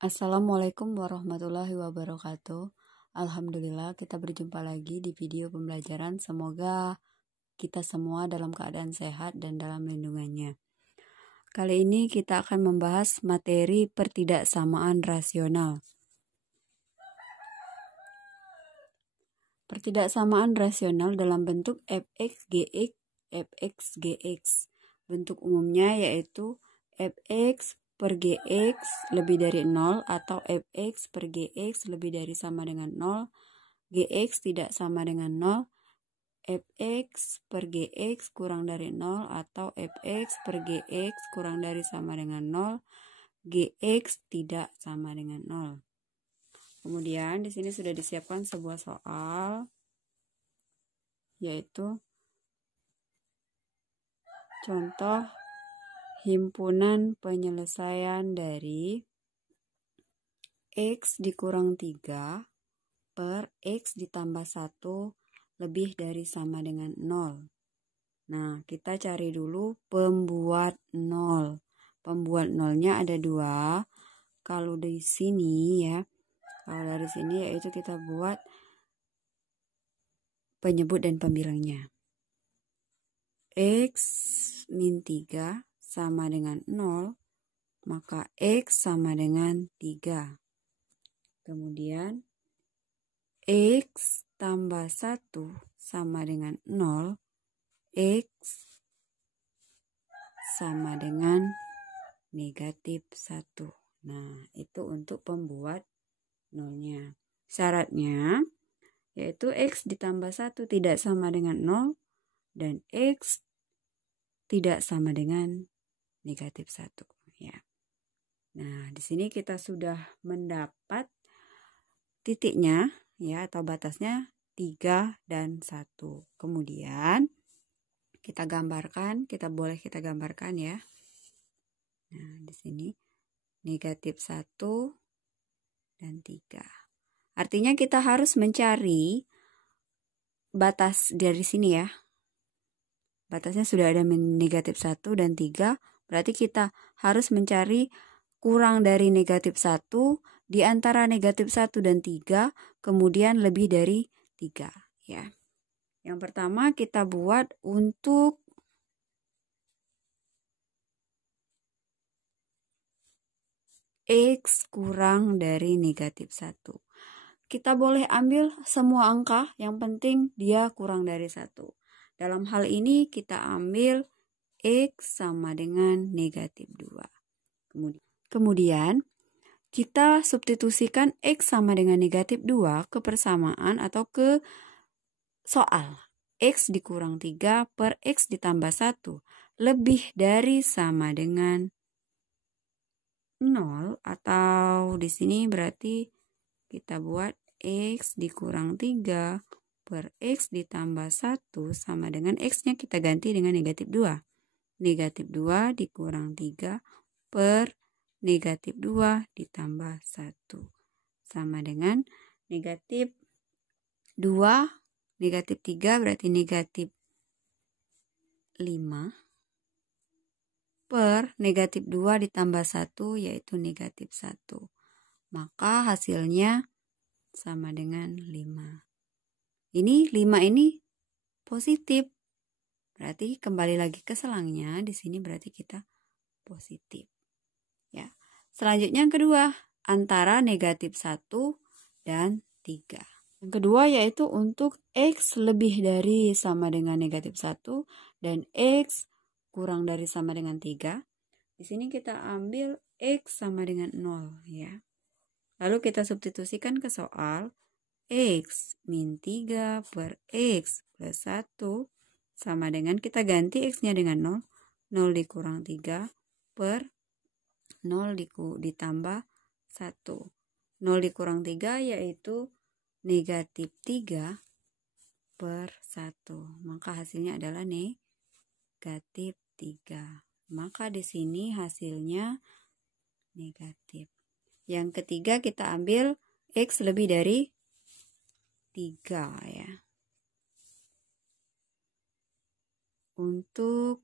Assalamualaikum warahmatullahi wabarakatuh. Alhamdulillah kita berjumpa lagi di video pembelajaran. Semoga kita semua dalam keadaan sehat dan dalam lindungannya. Kali ini kita akan membahas materi pertidaksamaan rasional. Pertidaksamaan rasional dalam bentuk fx, gx, fx, gx. Bentuk umumnya yaitu fx per gx lebih dari 0 atau fx per gx lebih dari sama dengan 0, gx tidak sama dengan 0, fx per gx kurang dari 0 atau fx per gx kurang dari sama dengan 0, gx tidak sama dengan 0. Kemudian di sini sudah disiapkan sebuah soal, yaitu contoh himpunan penyelesaian dari x dikurang 3 per x ditambah 1 lebih dari sama dengan 0. Nah, kita cari dulu pembuat 0. Pembuat 0-nya ada 2. Kalau di sini ya, kalau dari sini yaitu kita buat penyebut dan pembilangnya. X min 3 sama dengan 0, maka X sama dengan 3. Kemudian X tambah 1 sama dengan 0, X sama dengan negatif 1. Nah, itu untuk pembuat 0-nya. Syaratnya yaitu X ditambah 1 tidak sama dengan 0 dan X tidak sama dengan negatif 1. Ya. Nah, di sini kita sudah mendapat titiknya ya atau batasnya 3 dan 1. Kemudian kita gambarkan, kita gambarkan ya. Nah, di sini negatif 1 dan 3. Artinya kita harus mencari batas dari sini ya. Batasnya sudah ada negatif 1 dan 3. Berarti kita harus mencari kurang dari negatif 1 di antara negatif 1 dan 3. Kemudian lebih dari 3 ya. Yang pertama kita buat untuk X kurang dari negatif 1. Kita boleh ambil semua angka, yang penting dia kurang dari 1. Dalam hal ini kita ambil X sama dengan negatif 2. Kemudian kita substitusikan X sama dengan negatif 2 ke persamaan atau ke soal. X dikurang 3 per X ditambah 1 lebih dari sama dengan 0, atau di sini berarti kita buat X dikurang 3 per X ditambah 1 sama dengan X-nya kita ganti dengan negatif 2. Negatif 2 dikurang 3 per negatif 2 ditambah 1 sama dengan negatif 2, negatif 3 berarti negatif 5 per negatif 2 ditambah 1 yaitu negatif 1. Maka hasilnya sama dengan 5. Ini 5 ini positif. Berarti kembali lagi ke selangnya, di sini berarti kita positif. Ya. Selanjutnya yang kedua, antara negatif 1 dan 3. Yang kedua yaitu untuk X lebih dari sama dengan negatif 1 dan X kurang dari sama dengan 3. Di sini kita ambil X sama dengan 0 ya. Lalu kita substitusikan ke soal. X min 3 per X plus 1 sama dengan kita ganti X-nya dengan 0. 0 dikurang 3 per 0 ditambah 1. 0 dikurang 3 yaitu negatif 3 per 1. Maka hasilnya adalah negatif 3. Maka di sini hasilnya negatif. Yang ketiga kita ambil X lebih dari 3 ya. Untuk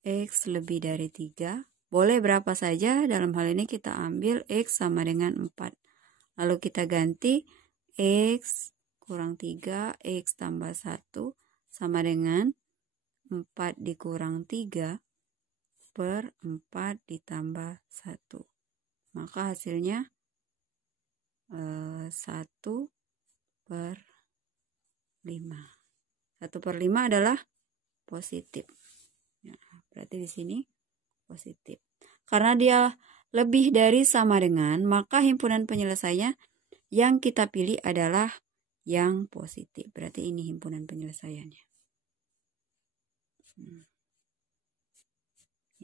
X lebih dari 3 Boleh berapa saja, dalam hal ini kita ambil X sama dengan 4. Lalu kita ganti X kurang 3, X tambah 1 sama dengan 4 dikurang 3 per 4 ditambah 1. Maka hasilnya 1 per 5. 1 per 5 adalah positif. Ya, berarti di sini positif. Karena dia lebih dari sama dengan, maka himpunan penyelesaiannya yang kita pilih adalah yang positif. Berarti ini himpunan penyelesaiannya.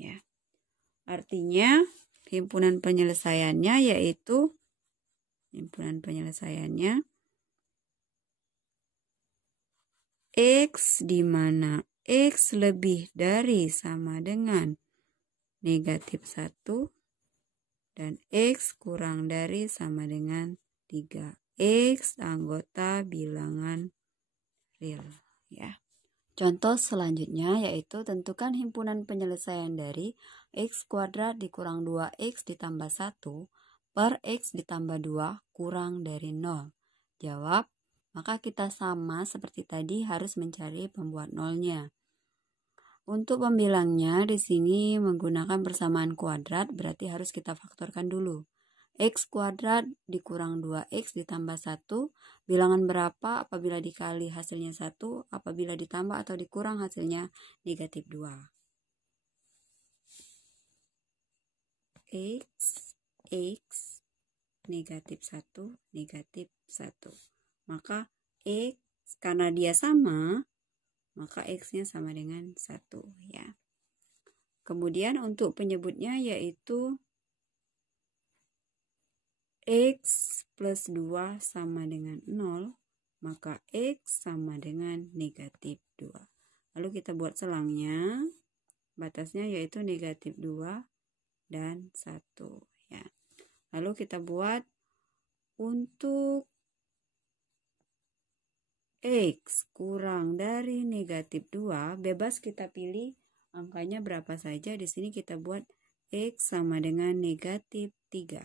Ya. Artinya himpunan penyelesaiannya yaitu X di mana X lebih dari sama dengan negatif 1 dan X kurang dari sama dengan 3. X anggota bilangan real. Ya. Contoh selanjutnya yaitu tentukan himpunan penyelesaian dari X kuadrat dikurang 2X ditambah 1 per X ditambah 2 kurang dari 0. Jawab, maka kita sama seperti tadi harus mencari pembuat nolnya. Untuk pembilangnya di sini menggunakan persamaan kuadrat, berarti harus kita faktorkan dulu. X kuadrat dikurang 2X ditambah 1, bilangan berapa apabila dikali hasilnya 1, apabila ditambah atau dikurang hasilnya negatif 2. X, negatif 1, negatif 1. Maka X, karena dia sama, maka X-nya sama dengan 1. Ya. Kemudian untuk penyebutnya yaitu X plus 2 sama dengan 0, maka X sama dengan negatif 2. Lalu kita buat selangnya, batasnya yaitu negatif 2 dan 1. Ya. Lalu kita buat untuk X kurang dari negatif 2, bebas kita pilih angkanya berapa saja. Di sini kita buat X sama dengan negatif 3.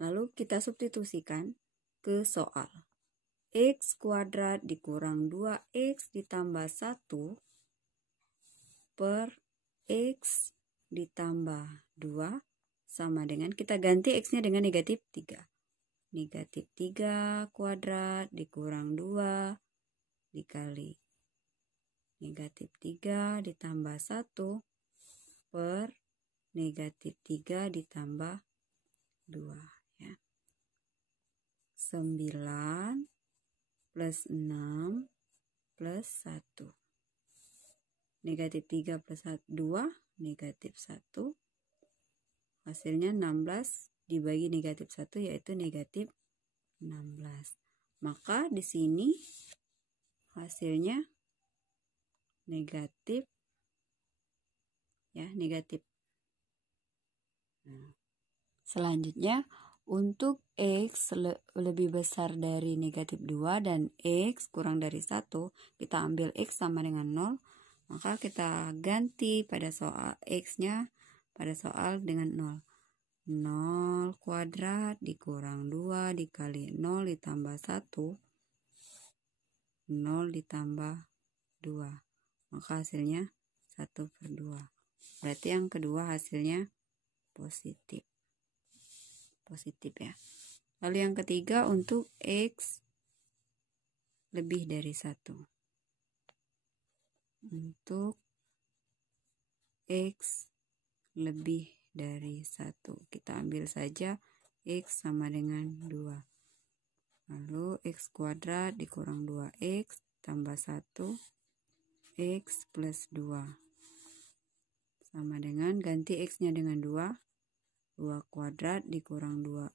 Lalu kita substitusikan ke soal. X kuadrat dikurang 2X ditambah 1 per X ditambah 2 sama dengan, kita ganti X-nya dengan negatif 3. Negatif 3 kuadrat dikurang 2 dikali negatif 3 ditambah 1 per negatif 3 ditambah 2. 9 plus 6 plus 1. Negatif 3 plus 2, negatif 1. Hasilnya 16 dibagi negatif 1 yaitu negatif 16. Maka di sini hasilnya negatif. Ya, negatif. Selanjutnya, untuk X lebih besar dari negatif 2 dan X kurang dari 1, kita ambil X sama dengan 0, maka kita ganti pada soal X-nya pada soal dengan 0. 0 kuadrat dikurang 2 dikali 0 ditambah 1, 0 ditambah 2. Maka hasilnya 1 per 2. Berarti yang kedua hasilnya positif. Positif ya. Lalu yang ketiga untuk X lebih dari 1. Untuk X lebih dari 1. Kita ambil saja X sama dengan 2. Lalu X kuadrat dikurang 2X tambah 1 X plus 2. Sama dengan ganti X-nya dengan 2. 2 kuadrat dikurang 2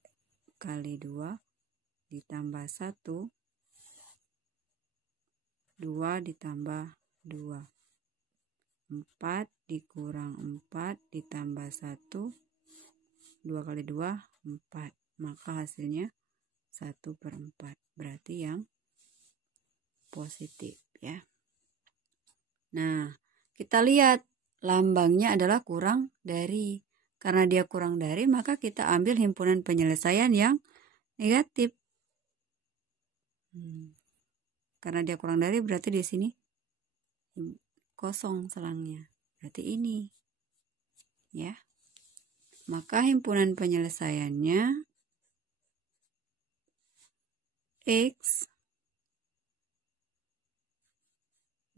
kali 2 ditambah 1. 2 ditambah 2. 4 dikurang 4 ditambah 1. 2 kali 2, 4. Maka hasilnya 1 per 4. Berarti yang positif ya. Nah, kita lihat lambangnya adalah kurang dari. Karena dia kurang dari, maka kita ambil himpunan penyelesaian yang negatif. Karena dia kurang dari berarti di sini kosong selangnya. Berarti ini. Ya. Maka himpunan penyelesaiannya X,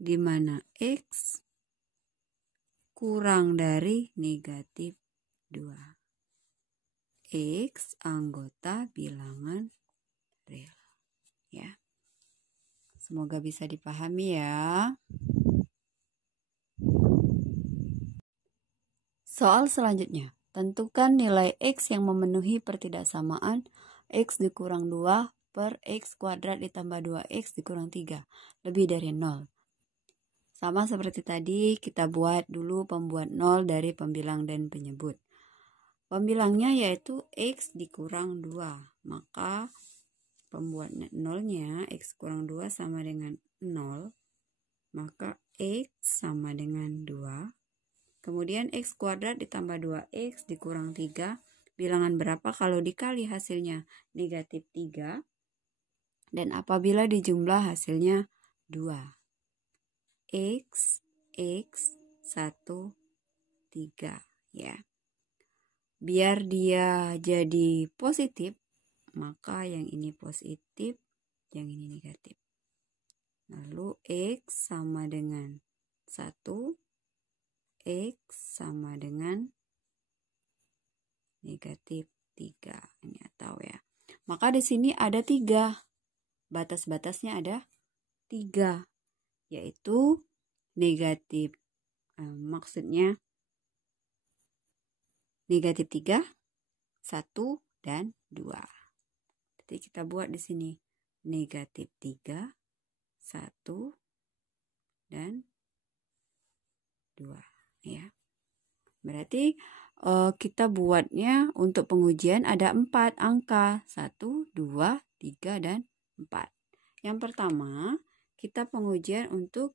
di mana X kurang dari negatif 2. X anggota bilangan real. Ya. Semoga bisa dipahami ya. Soal selanjutnya. Tentukan nilai X yang memenuhi pertidaksamaan X dikurang 2 per X kuadrat ditambah 2X dikurang 3 lebih dari 0. Sama seperti tadi, kita buat dulu pembuat 0 dari pembilang dan penyebut. Pembilangnya yaitu X dikurang 2. Maka pembuat 0-nya X kurang 2 sama dengan 0. Maka X sama dengan 2. Kemudian X kuadrat ditambah 2X dikurang 3. Bilangan berapa kalau dikali hasilnya? Negatif 3. Dan apabila dijumlah hasilnya 2. X, 1, 3. Ya. Biar dia jadi positif, maka yang ini positif, yang ini negatif. Lalu X sama dengan 1. X sama dengan negatif 3. Ini tahu ya. Maka di sini ada 3. Batas-batasnya ada 3. Yaitu negatif. Maksudnya negatif 3, 1, dan 2. Jadi kita buat di sini. Negatif 3, 1, dan 2. Ya. Berarti kita buatnya untuk pengujian ada 4 angka. 1, 2, 3, dan 4. Yang pertama, kita pengujian untuk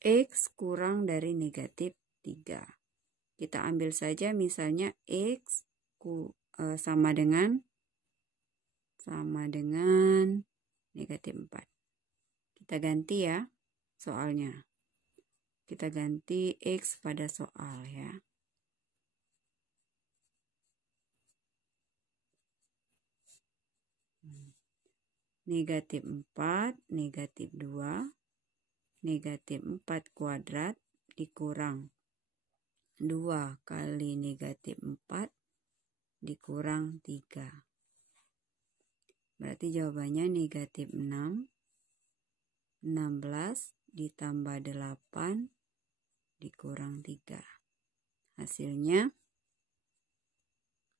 X kurang dari negatif 3. Kita ambil saja misalnya X sama dengan negatif 4. Kita ganti ya soalnya. Kita ganti X pada soal ya. Negatif 4, negatif 2, negatif 4 kuadrat dikurang 2 kali negatif 4 dikurang 3. Berarti jawabannya negatif 6. 16 ditambah 8 dikurang 3. Hasilnya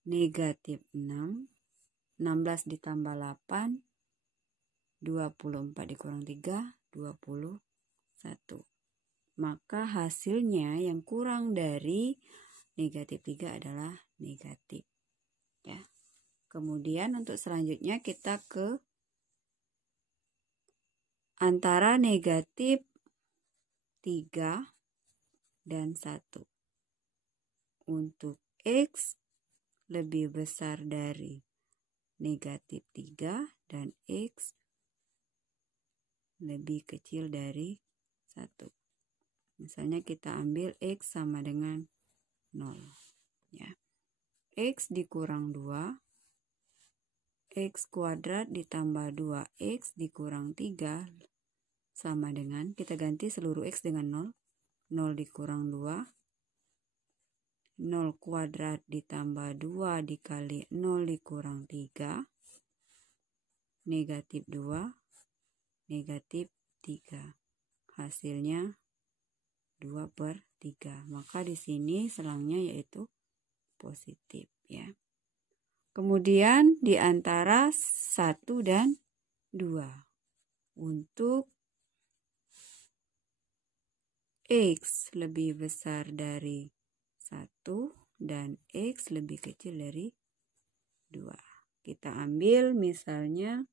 negatif 6. 16 ditambah 8, 24 dikurang 3, 21. Maka hasilnya yang kurang dari negatif 3 adalah negatif. Ya. Kemudian untuk selanjutnya kita ke antara negatif 3 dan 1. Untuk X lebih besar dari negatif 3 dan X lebih kecil dari 1. Misalnya kita ambil X sama dengan 0. Ya. X dikurang 2. X kuadrat ditambah 2X dikurang 3 sama dengan, kita ganti seluruh X dengan 0. 0 dikurang 2. 0 kuadrat ditambah 2 dikali 0 dikurang 3. Negatif 2. Negatif 3. Hasilnya 2/3. Maka di sini selangnya yaitu positif ya. Kemudian di antara 1 dan 2. Untuk X lebih besar dari 1 dan X lebih kecil dari 2. Kita ambil misalnya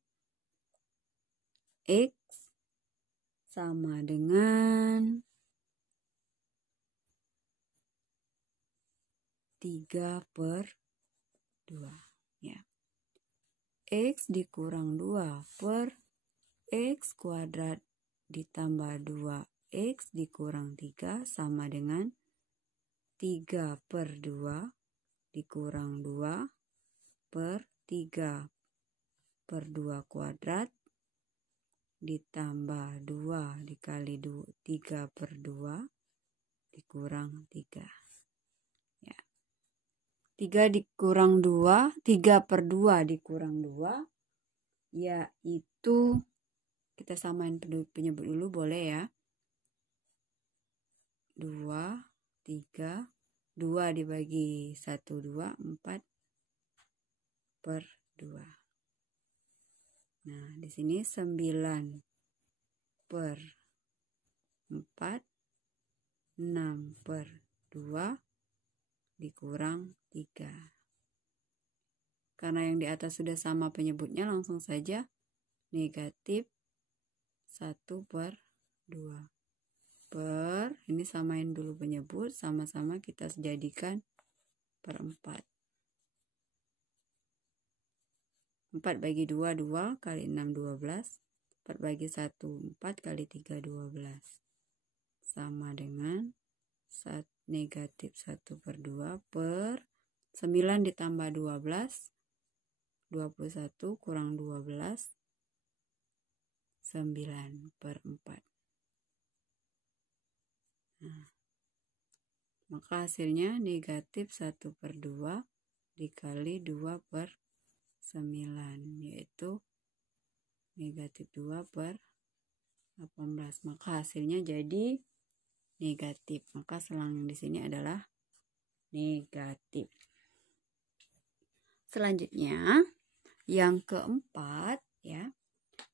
X sama dengan 3/2 ya. X dikurang 2 per X kuadrat ditambah 2X dikurang 3 sama dengan 3/2 dikurang 2 per 3/2 kuadrat ditambah 2 dikali 3/2 dikurang 3. Ya. 3/2 dikurang 2 yaitu, kita samain penyebut dulu boleh ya. 2, 3, 2 dibagi 1, 2, 4/2. Nah, di sini 9/4, 6/2 dikurang 3. Karena yang di atas sudah sama penyebutnya, langsung saja negatif 1/2. Ini samain dulu penyebut, sama-sama kita jadikan per 4. 4 bagi 2, 2 kali 6, 12. 4 bagi 1, 4 kali 3, 12. Sama dengan negatif 1/2 per 9 ditambah 12. 21 kurang 12. 9/4. Nah, maka hasilnya negatif 1/2 dikali 2/9, yaitu negatif 2/18. Maka hasilnya jadi negatif. Maka selang di sini adalah negatif. Selanjutnya, yang keempat ya.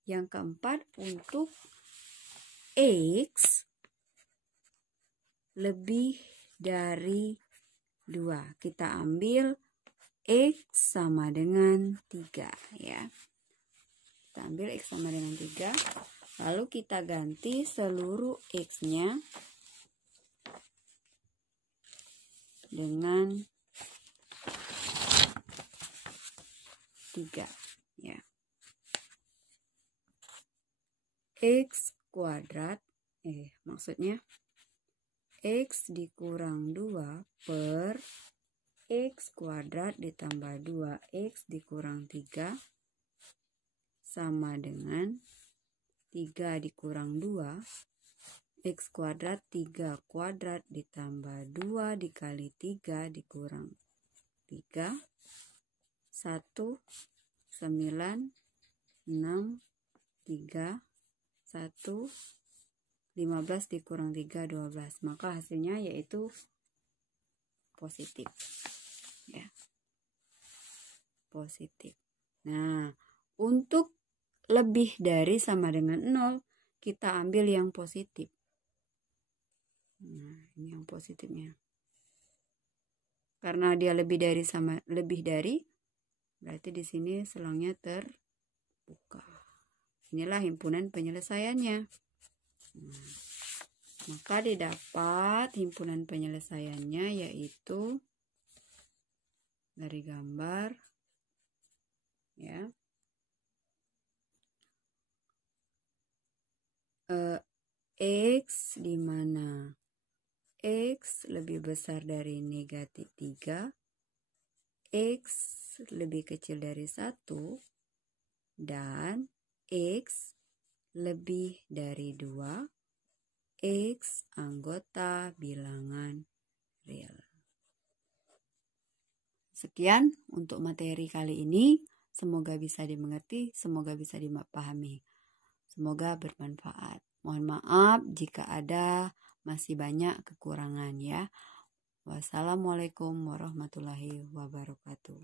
Yang keempat, untuk X lebih dari 2. Kita ambil X sama dengan 3 ya. Kita ambil X sama dengan 3. Lalu kita ganti seluruh X-nya dengan 3 ya. X kuadrat, maksudnya X dikurang 2 per X kuadrat ditambah 2X dikurang 3 sama dengan 3 dikurang 2 X kuadrat 3 kuadrat ditambah 2 dikali 3 dikurang 3 1 9 6 3 1 15 dikurang 3 12. Maka hasilnya yaitu positif ya. Positif. Nah, untuk lebih dari sama dengan 0 kita ambil yang positif. Nah, ini yang positifnya. Karena dia lebih dari berarti di sini selangnya terbuka. Inilah himpunan penyelesaiannya. Nah, maka didapat himpunan penyelesaiannya yaitu dari gambar ya. X di mana X lebih besar dari negatif 3, X lebih kecil dari 1, dan X lebih dari 2, X anggota bilangan real. Sekian untuk materi kali ini. Semoga bisa dimengerti, semoga bisa dipahami. Semoga bermanfaat. Mohon maaf jika ada masih banyak kekurangan ya. Wassalamualaikum warahmatullahi wabarakatuh.